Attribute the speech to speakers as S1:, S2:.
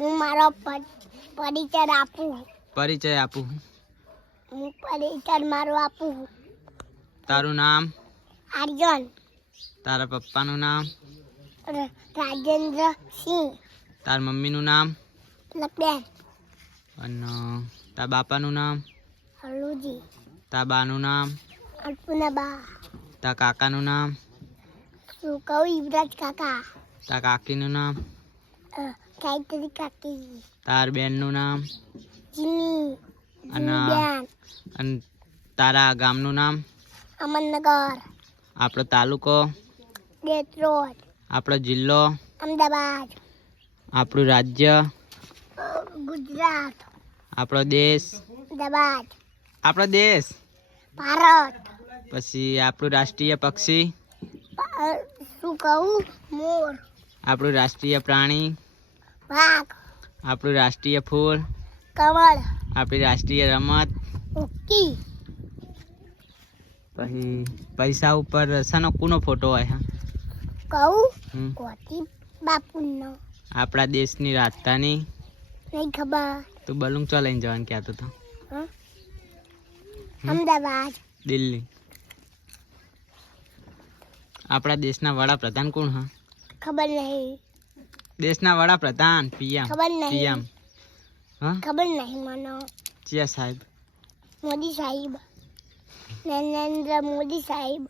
S1: હું મારો પરિચય આપું.
S2: પરિચય આપું.
S1: હું પરિચય મારો આપું.
S2: તારું નામ?
S1: આર્યન.
S2: તારા પપ્પાનું નામ?
S1: રાજેન્દ્ર સિંહ.
S2: તાર મમ્મીનું નામ?
S1: લખડેન
S2: અને તાર બાપાનું નામ?
S1: હલુજી
S2: તા બાનું નામ?
S1: અલ્પના બા
S2: તારા કાકાનું નામ?
S1: શું કહું યુવરાજ કાકા.
S2: તારા કાકીનું નામ?
S1: અ, ગાયત્રી કાકી.
S2: તાર બેનનું નામ?
S1: જીની.
S2: અને અને તારા ગામનું નામ?
S1: અમરનગર
S2: આપણો તાલુકો?
S1: દેત્રોડ
S2: આપણો જિલ્લો?
S1: અમદાવાદ.
S2: આપણું રાજ્ય?
S1: ગુજરાત.
S2: આપણો દેશ?
S1: અમદાવાદ.
S2: આપણો દેશ?
S1: ભારત.
S2: પછી આપણું રાષ્ટ્રીય પક્ષી?
S1: શું કહું? મોર.
S2: આપણું રાષ્ટ્રીય પ્રાણી?
S1: વાઘ.
S2: આપણું રાષ્ટ્રીય ફૂલ.
S1: કમળ.
S2: આપણી રાષ્ટ્રીય રમત.
S1: ઉકી.
S2: પછી પૈસા ઉપર શાનો કોનો ફોટો હોય હા?
S1: કહું?
S2: હમ.
S1: કોટી બાપુનો.
S2: આપણા દેશની રાજધાની.
S1: નહીં ખબર.
S2: તું બલૂંગ ચો લઈને જવાનું કહેતો હતો?
S1: હં?
S2: હમ.
S1: અમદાવાદ.
S2: દિલ્હી. આપણા દેશના વડાપ્રધાન કોણ હા?
S1: ખબર નહીં.
S2: દેશના વડાપ્રધાન પીએમ.
S1: ખબર નહીં.
S2: પીએમ. હા?
S1: ખબર નહીં મને.
S2: ચિયા સાહેબ.
S1: મોદી સાહેબ. નરેન્દ્ર મોદી સાહેબ.